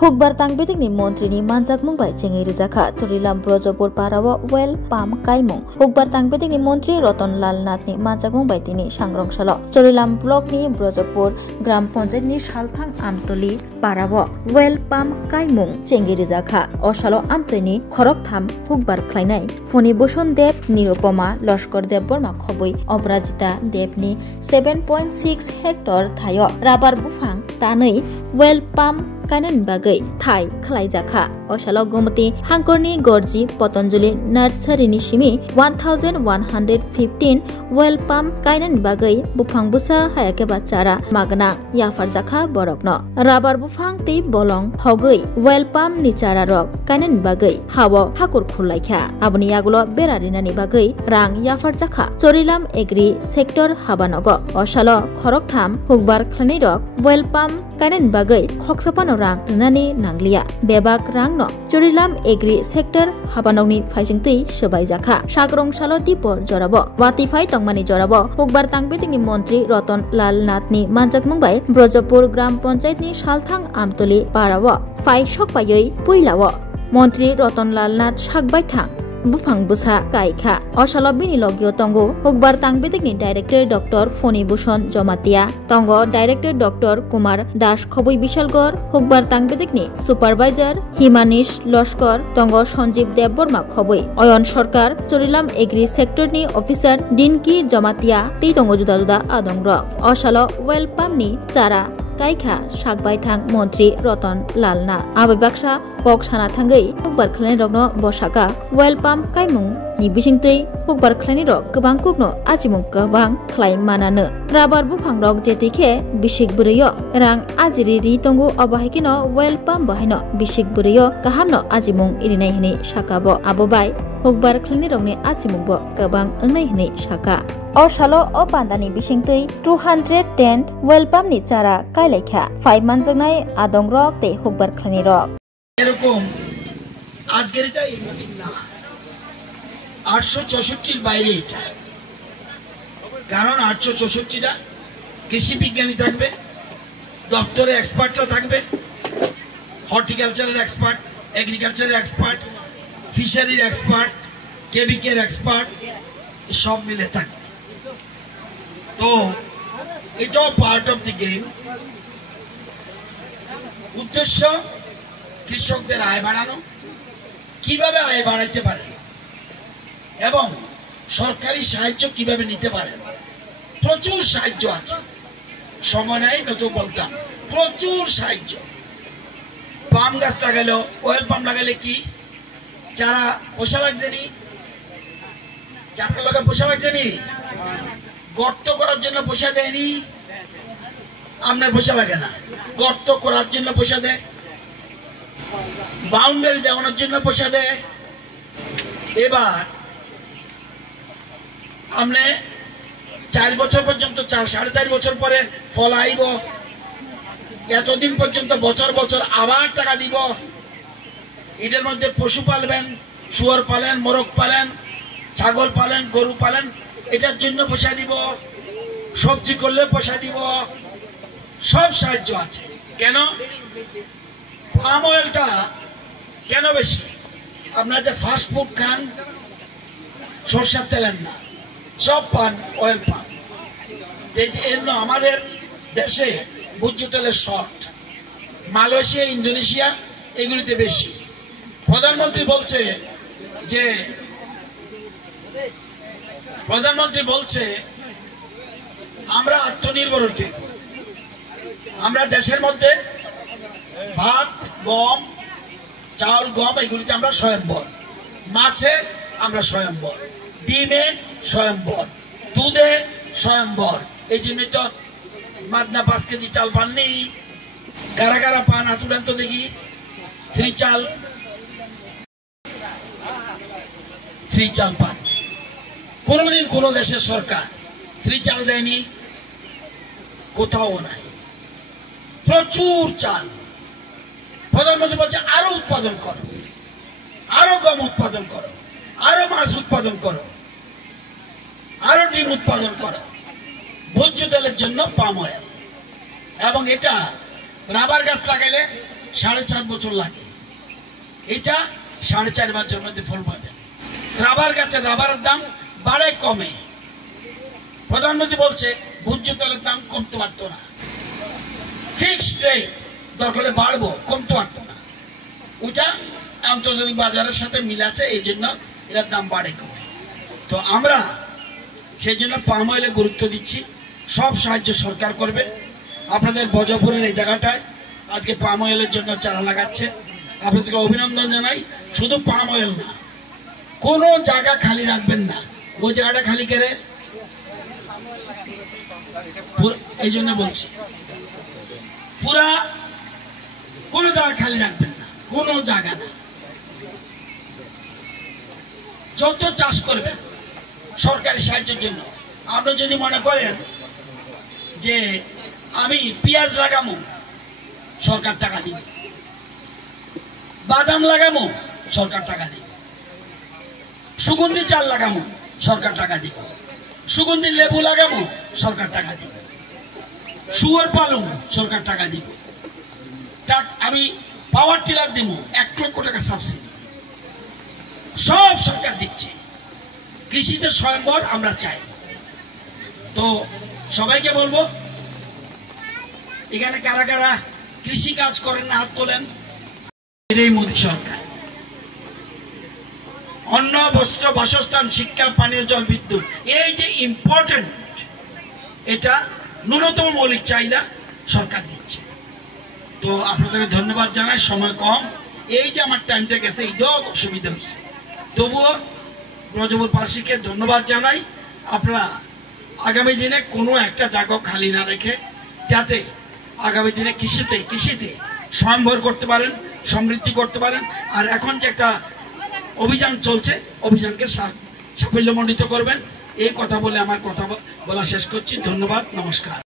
Hukbar tangbitingni montrini manjak mungbai chengi rijaka Chorilam Brojopur Parawa Well Palm Kaimung. Hukbar tangbitingni montri Roton Lal Nathni manjak mungbai tini sangrong salo. Chorilam Blockni Brojopur Gram Panchayatni Salthang Amtoli Parawa Well Palm Kaimung chengi rijaka. Osalo amchaini khorok tham hukbar khlainai. Phoni Boshan Dev Nirupama Loskor Dev Borma khoboi Oprajita Devni 7.6 hectare thayo rabar bufang tanai Well Palm Kainen bagai thai khlaijaka osalo gomati hangkorni gorji Patanjali nursery ni simi 1115 well palm kainen bagai bufang busa hayake bachara magna yafarjaka borokno rabar bufang tei bolong hogoi well palm ni chara rok kainen bagai hawo hakur khulaikha aboni yagulo berarinani bagai rang yafarjaka Chorilam agri sector habanogo osalo khoroktham hukbar khlani rok well palm kainen bagai khoksapano rang nani nanglia bebak rangno Chorilam agri sector habanongni phaisingtei sobaijaka sagrong salo dipor jorabo watifai tongmani jorabo hukbar tangbitingni montri Roton Lal Nathni manjak mungbai Brojopur Gram Panchayatni Salthang Amtoli Parawa phai sokpaioi puilawo montri Roton Lal Nath sakbai thang bufang busa kaikha osalo bini logyo tongo hukbar tangbitikni director Dr. Phoni Boshan Jomatia tongo director Dr. Kumar Das Khoboi Bishalgor hukbar tangbitikni supervisor Himanish Loskor tongo Sanjeev Dev Borma Khoboi Oyon Sarkar Chorilam agri sector ni officer Dinki Jomatia tei tongo juda juda adongrok osalo well palm ni chara kaikha sakbai thang montri Roton Lal Nath abibaksa kok sana thangai hukbar khlani rokno bosaka well palm kaimung ni bisingtei hukbar khlani rok gobang kukno ajimung gobang khlai manano rabar bufang rok jetike bisik bureyo rang ajiri ri tongo obahikino well palm bahino bisik bureyo kahamno ajimung irinai hini sakabo abobai hukbar khlani rokni ajimungbo gobang ongnai hini saka osalo o pandani bisingtei 210 well palm ni chara kailekha 5 manjaknai adongrok tei hukbar khlani rok এরকম আজকের এটা এরকম না 864 এর বাইরে এটা কারণ 864টা কৃষি বিজ্ঞানী থাকবে দপ্তরে এক্সপার্টরা থাকবে হর্টিকালচারের এক্সপার্ট এগ্রিকালচারের এক্সপার্ট ফিশারির এক্সপার্ট কেবিকের এক্সপার্ট সব মিলে থাকবে তো এটাও পার্ট অফ দি গেম উদ্দেশ্য কৃষকদের আয় বাড়ানো কিভাবে আয় বাড়াইতে পারে এবং সরকারি সাহায্য কিভাবে নিতে পারে প্রচুর সাহায্য আছে সময় নাই নতো বলতাম প্রচুর সাহায্য পাম গাছ লাগালো ওয়েল পাম লাগালে কি যারা পোষা লাগছে নি চারটা লোকে পোষা লাগছে নি গর্ত করার জন্য পয়সা দেয়নি আপনার পয়সা লাগে না গর্ত করার জন্য পয়সা দেয় বাউন্ডারি দেওয়ানোর জন্য পয়সা দেয় এবার আপনি 4 বছর পর্যন্ত 4.5 বছর পরে ফল আইব এতদিন পর্যন্ত বছর বছর আবার টাকা দিব এটার মধ্যে পশু পালবেন শুয়োর পালেন মোরগ পালেন ছাগল পালেন গরু পালেন এটার জন্য পয়সা দিব সবজি করলে পয়সা দিব সব সাহায্য আছে কেন পাম অয়েলটা কেন বেশি আপনারা যে ফাস্ট ফুড খান সরষের তেলের না সব পান অয়েল পান এই জন্য আমাদের দেশে ভোজ্য তেলের শর্ট মালয়েশিয়া ইন্দোনেশিয়া এগুলিতে বেশি প্রধানমন্ত্রী বলছে আমরা আত্মনির্ভর হতে আমরা দেশের মধ্যে ভাত গম চাউল গম এগুলিতে আমরা স্বয়ম্বর মাছে আমরা স্বয়ম্বর ডিমে স্বয়ম্বর দুধে স্বয়ম্বর এই জন্য তো মাদনা 5 কেজি চাল পাননি কারা কারা পান হাতুড়ান তো দেখি ফ্রি চাল পান কোনোদিন কোনো দেশের সরকার ফ্রি চাল দেয়নি কোথাও নাই প্রচুর চাল প্রধানমন্ত্রী বলছে আরো উৎপাদন করো আরো গম উৎপাদন করো আরো মাছ উৎপাদন করো আরো ডিম উৎপাদন করো ভোজ্য তেলের জন্য পাম অয়েল এবং এটা রাবার গাছ লাগাইলে 7.5 বছর লাগে, এটা 4.5 বছরের মধ্যে ফল পাবে। রাবার গাছে রাবারের দাম বাড়ে কমে, প্রধানমন্ত্রী বলছে ভোজ্য তেলের দাম কমতে পারতো না, ফিক্সড রেট দরকার হলে বাড়বো, কমতে পারতো না, ওটা আন্তর্জাতিক বাজারের সাথে মিল আছে, এই জন্য এটার দাম বাড়ে কমে। তো আমরা সেই জন্য পাম অয়েলে গুরুত্ব দিচ্ছি, সব সাহায্য সরকার করবে। আপনাদের বজপুরের এই জায়গাটায় আজকে পাম অয়েলের জন্য চারা লাগাচ্ছে, আপনাদেরকে অভিনন্দন জানাই। শুধু পাম অয়েল না, কোনো জায়গা খালি রাখবেন না, ওই জায়গাটা খালি করে, এই জন্য বলছি পুরা কোনো জায়গা খালি রাখবেন না, কোনো জায়গা না, যত চাষ করবেন সরকারি সাহায্যের জন্য। আপনি যদি মনে করেন যে আমি পেঁয়াজ লাগামো, সরকার টাকা দিবে, বাদাম লাগামো, সরকার টাকা দিবে, সুগন্ধি চাল লাগামো, সরকার টাকা দিবে, সুগন্ধি লেবু লাগামো, সরকার টাকা দিবে, শুয়োর পালুম, সরকার টাকা দিবে, আমি পাওয়ার টিলার দেবো, 1 লক্ষ টাকা সাবসিডি, সব সরকার দিচ্ছে। কৃষিতে স্বয়ংবর আমরা চাই। তো সবাইকে বলবো, এখানে কারা কারা কৃষি কাজ করেন না হাত তোলেন। এটাই মোদী সরকার। অন্ন, বস্ত্র, বাসস্থান, শিক্ষা, পানীয় জল, বিদ্যুৎ, এই যে ইম্পর্টেন্ট, এটা ন্যূনতম মৌলিক চাহিদা সরকার দিচ্ছে। তো আপনাদের ধন্যবাদ জানাই, সময় কম, এই যে আমার টাইমটা গেছে এটাও অসুবিধা হয়েছে, তবুও ব্রজপুরবাসীকে ধন্যবাদ জানাই। আপনারা আগামী দিনে কোনো একটা জায়গা খালি না রেখে যাতে আগামী দিনে কৃষিতে স্বয়ংবর করতে পারেন, সমৃদ্ধি করতে পারেন। আর এখন যে একটা অভিযান চলছে, অভিযানকে সাফল্যমণ্ডিত করবেন। এই কথা বলে আমার কথা বলা শেষ করছি। ধন্যবাদ, নমস্কার।